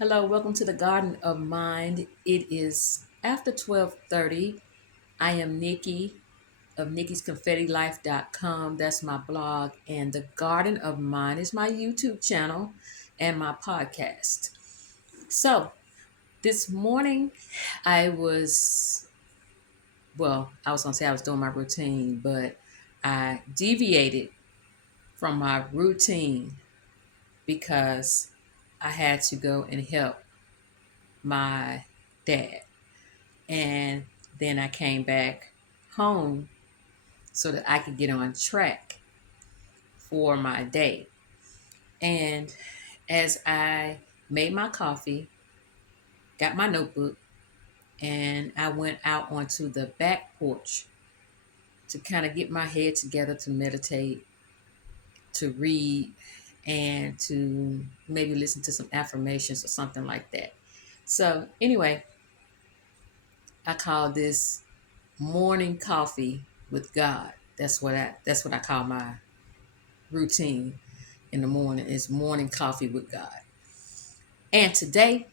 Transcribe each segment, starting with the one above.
Hello, welcome to the Garden of Mind. It is after 12:30. I am Nikki of nikki'sconfettilife.com. That's my blog, and the Garden of Mind is my YouTube channel and my podcast. So, this morning I was I was going to say I was doing my routine, but I deviated from my routine because I had to go and help my dad. And then I came back home so that I could get on track for my day. And as I made my coffee, got my notebook, and I went out onto the back porch to kind of get my head together to meditate, to read, and to maybe listen to some affirmations or something like that. So, anyway, I call this morning coffee with God. That's what I call my routine in the morning is morning coffee with God. And today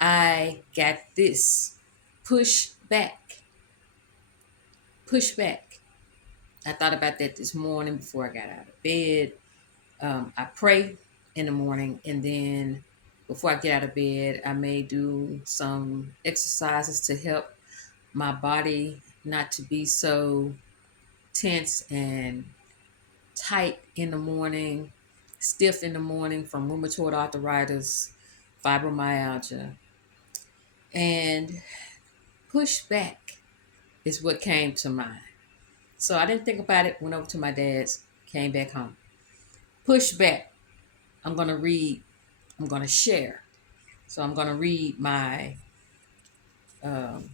I got this push back. Push back. I thought about that this morning before I got out of bed. I pray in the morning, and then before I get out of bed, I may do some exercises to help my body not to be so tense and tight in the morning, stiff in the morning from rheumatoid arthritis, fibromyalgia, and push back is what came to mind. So I didn't think about it, went over to my dad's, came back home. Push back. I'm going to read, I'm going to share. So I'm going to read my um,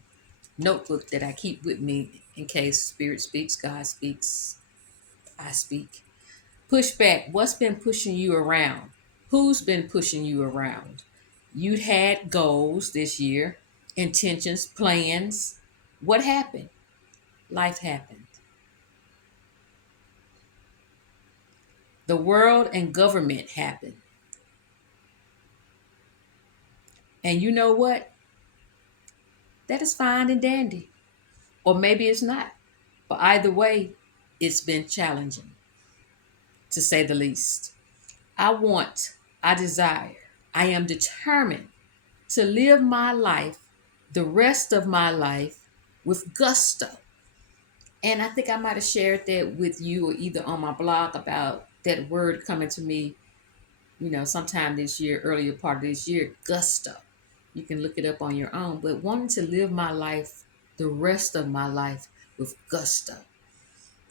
notebook that I keep with me in case Spirit speaks, God speaks, I speak. Push back. What's been pushing you around? Who's been pushing you around? You had goals this year, intentions, plans. What happened? Life happened. The world and government happened. And you know what? That is fine and dandy. Or maybe it's not. But either way, it's been challenging, to say the least. I want, I desire, I am determined to live my life, the rest of my life, with gusto. And I think I might have shared that with you or either on my blog about that word coming to me, sometime this year, earlier part of this year, gusto. You can look it up on your own, but wanting to live my life, the rest of my life, with gusto.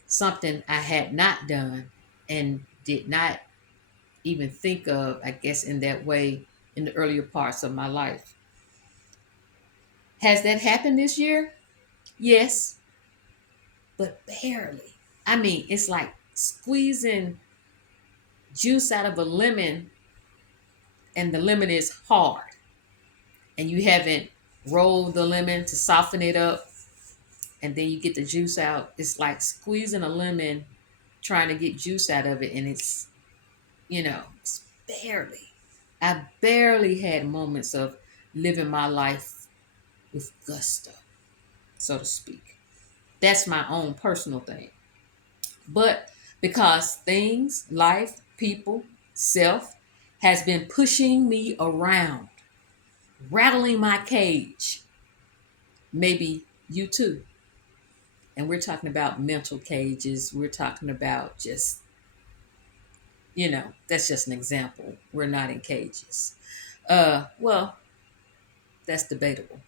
Something I had not done and did not even think of, I guess, in that way in the earlier parts of my life. Has that happened this year? Yes, but barely. I mean, it's like squeezing juice out of a lemon and the lemon is hard and you haven't rolled the lemon to soften it up and then you get the juice out. It's like squeezing a lemon trying to get juice out of it and it's barely. I barely had moments of living my life with gusto, so to speak. That's my own personal thing. But because things, life, people, self has been pushing me around, rattling my cage, maybe you too. And we're talking about mental cages. We're talking about just, that's just an example. We're not in cages. Well, that's debatable.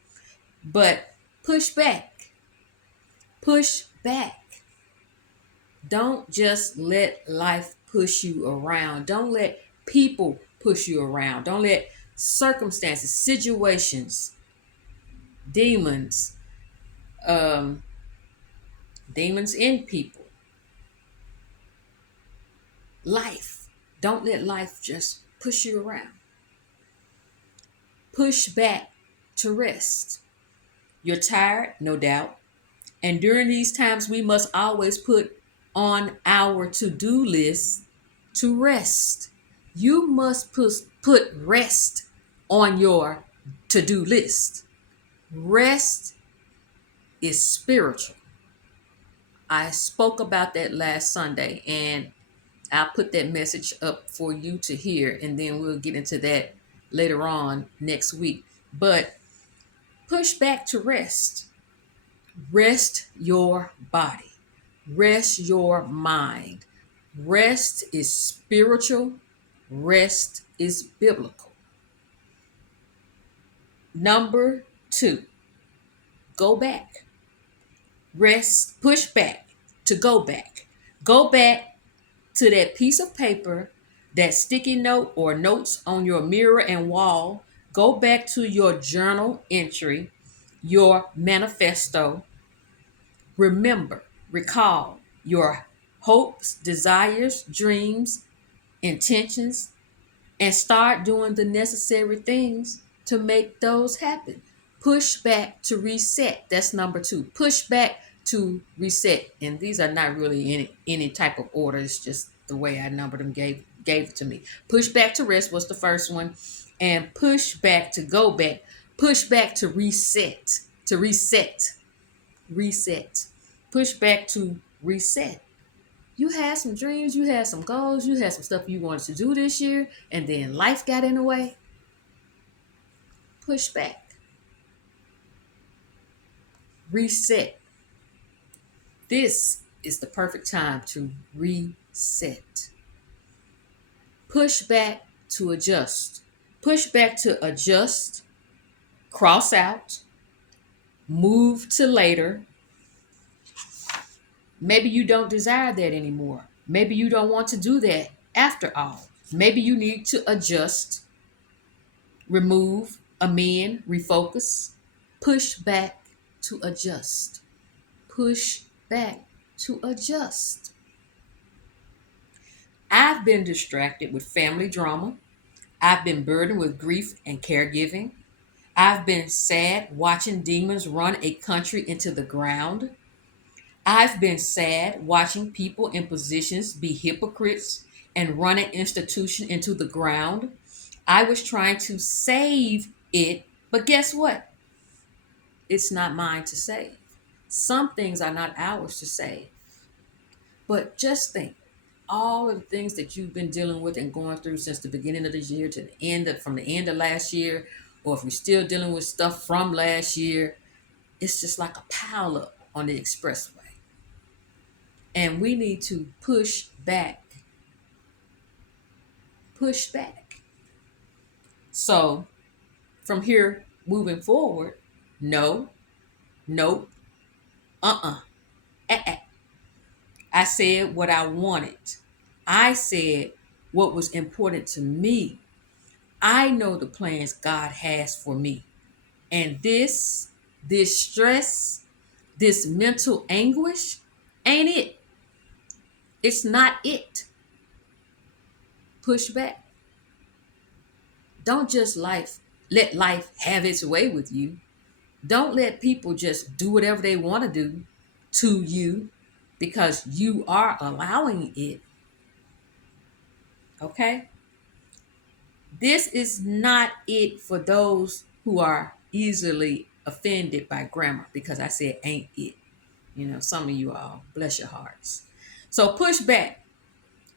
But push back. Push back. Don't just let life push you around. Don't let people push you around. Don't let circumstances, situations, demons, um, demons in people, life. Don't let life just push you around. Push back to rest. You're tired, no doubt. And during these times, we must always put on our to do list to rest. You must put rest on your to-do list. Rest is spiritual. I spoke about that last Sunday, and I'll put that message up for you to hear, and then we'll get into that later on next week. But push back to rest. Rest your body. Rest your mind. Rest is spiritual. Rest is biblical. Number 2, go back. Rest, push back to go back. Go back to that piece of paper, that sticky note or notes on your mirror and wall. Go back to your journal entry, your manifesto. Remember, recall your hopes, desires, dreams, intentions, and start doing the necessary things to make those happen. Push back to reset. That's number 2. Push back to reset. And these are not really any type of order. It's just the way I numbered them, gave it to me. Push back to rest was the first one. And push back to go back. Push back to reset. To reset. Reset. Push back to reset. You had some dreams, you had some goals, you had some stuff you wanted to do this year, and then life got in the way. Push back. Reset. This is the perfect time to reset. Push back to adjust. Push back to adjust, cross out, move to later. Maybe you don't desire that anymore. Maybe you don't want to do that after all. Maybe you need to adjust, remove, amend, refocus, push back to adjust. Push back to adjust. I've been distracted with family drama. I've been burdened with grief and caregiving. I've been sad watching demons run a country into the ground. I've been sad watching people in positions be hypocrites and run an institution into the ground. I was trying to save it, but guess what? It's not mine to save. Some things are not ours to save. But just think, all of the things that you've been dealing with and going through since the beginning of this year to the end of, from the end of last year, or if you're still dealing with stuff from last year, it's just like a pile up on the expressway. And we need to push back. Push back. So from here moving forward, no, nope, I said what I wanted. I said what was important to me. I know the plans God has for me. And this stress, this mental anguish ain't it. It's not it. Push back. Don't just let life have its way with you. Don't let people just do whatever they want to do to you because you are allowing it. Okay? This is not it for those who are easily offended by grammar because I said ain't it. Some of you all, bless your hearts. So push back.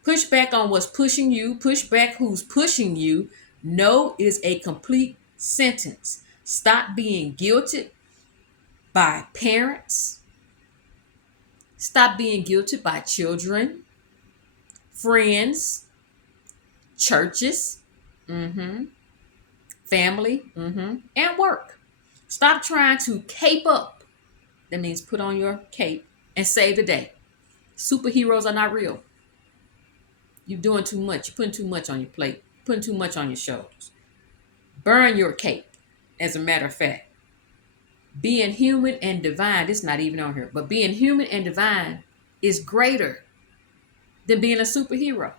Push back on what's pushing you. Push back who's pushing you. No is a complete sentence. Stop being guilted by parents. Stop being guilted by children, friends, churches, family, and work. Stop trying to cape up. That means put on your cape and save the day. Superheroes are not real. You're doing too much. You're putting too much on your plate. Putting too much on your shoulders. Burn your cape, as a matter of fact. Being human and divine, it's not even on here, but being human and divine is greater than being a superhero.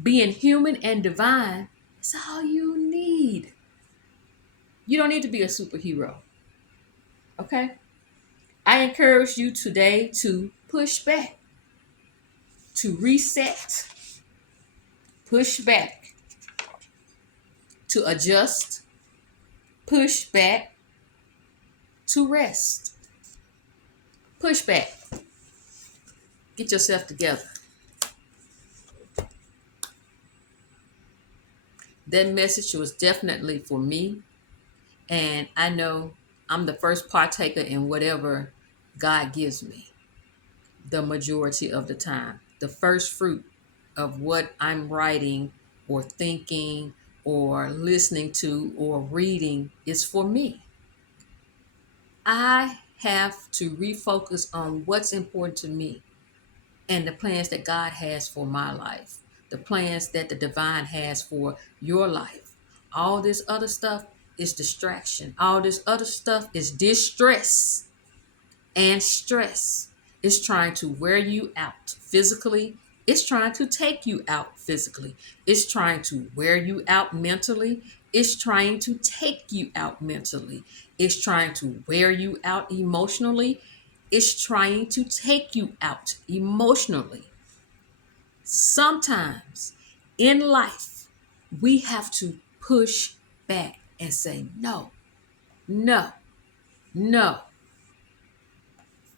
Being human and divine is all you need. You don't need to be a superhero. Okay? I encourage you today to push back, to reset, push back, to adjust, Push back to rest. Push back. Get yourself together. That message was definitely for me. And I know I'm the first partaker in whatever God gives me the majority of the time. The first fruit of what I'm writing or thinking or listening to or reading is for me. I have to refocus on what's important to me and the plans that God has for my life, the plans that the divine has for your life. All this other stuff is distraction. All this other stuff is distress and stress. It's trying to wear you out physically. It's trying to take you out physically. It's trying to wear you out mentally. It's trying to take you out mentally. It's trying to wear you out emotionally. It's trying to take you out emotionally. Sometimes in life, we have to push back and say, no, no, no,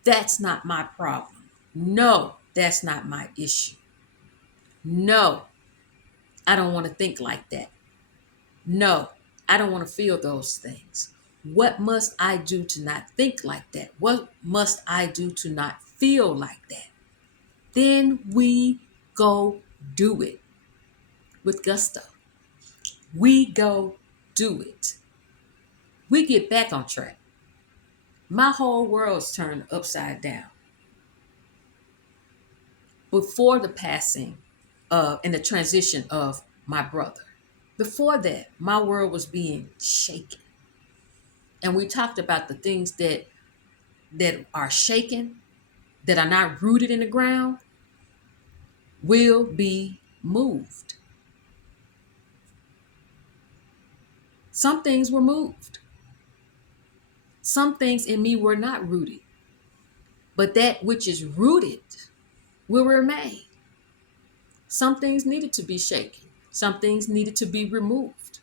that's not my problem. No, that's not my issue. No, I don't want to think like that. No, I don't want to feel those things. What must I do to not think like that? What must I do to not feel like that? Then we go do it with gusto. We go do it. We get back on track. My whole world's turned upside down. Before the passing of and the transition of my brother. Before that, my world was being shaken. And we talked about the things that are shaken, that are not rooted in the ground, will be moved. Some things were moved. Some things in me were not rooted. But that which is rooted will remain. Some things needed to be shaken. Some things needed to be removed.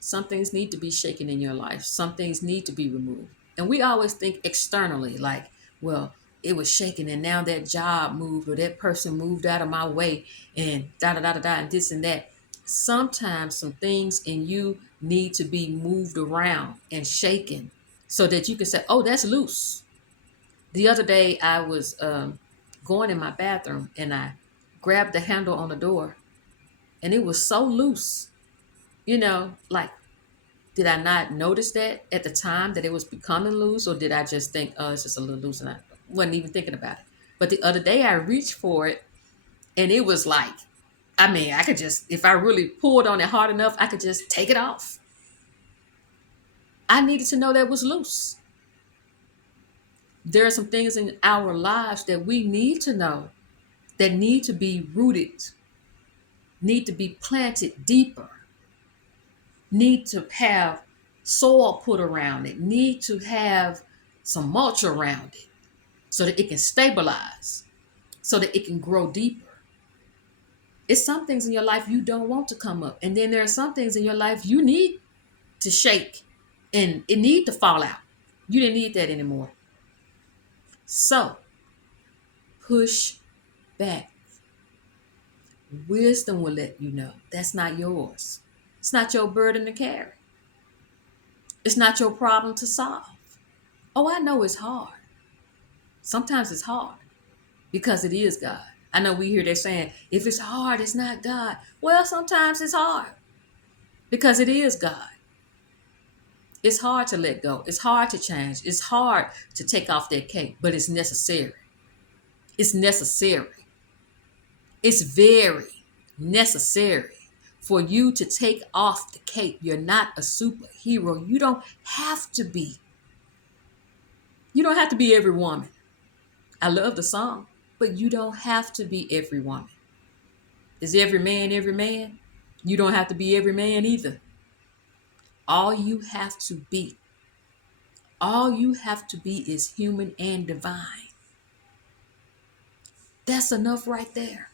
Some things need to be shaken in your life. Some things need to be removed. And we always think externally, like, well, it was shaken and now that job moved or that person moved out of my way and da da da da da and this and that. Sometimes some things in you need to be moved around and shaken so that you can say, oh, that's loose. The other day I was going in my bathroom and I grabbed the handle on the door and it was so loose, like, did I not notice that at the time that it was becoming loose, or did I just think, oh, it's just a little loose and I wasn't even thinking about it? But the other day I reached for it and it was like, I mean, I could just, if I really pulled on it hard enough, I could just take it off. I needed to know that it was loose. There are some things in our lives that we need to know that need to be rooted, need to be planted deeper, need to have soil put around it, need to have some mulch around it so that it can stabilize, so that it can grow deeper. It's some things in your life you don't want to come up. And then there are some things in your life you need to shake and it need to fall out. You didn't need that anymore. So push back. Wisdom will let you know that's not yours. It's not your burden to carry. It's not your problem to solve. Oh, I know it's hard. Sometimes it's hard because it is God. I know we hear that saying, if it's hard, it's not God. Well, sometimes it's hard because it is God. It's hard to let go. It's hard to change. It's hard to take off that cape, but it's necessary. It's necessary. It's very necessary for you to take off the cape. You're not a superhero. You don't have to be. You don't have to be every woman. I love the song, but you don't have to be every woman. Is every man every man? You don't have to be every man either. All you have to be is human and divine. That's enough right there.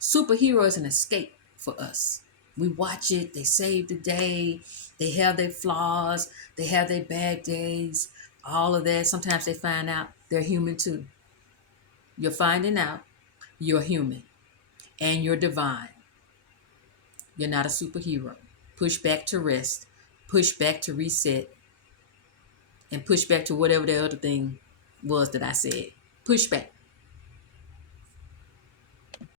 Superhero is an escape for us. We watch it, they save the day, they have their flaws, they have their bad days, all of that. Sometimes they find out they're human too. You're finding out you're human and you're divine. You're not a superhero. Push back to rest, push back to reset, and push back to whatever the other thing was that I said. Push back.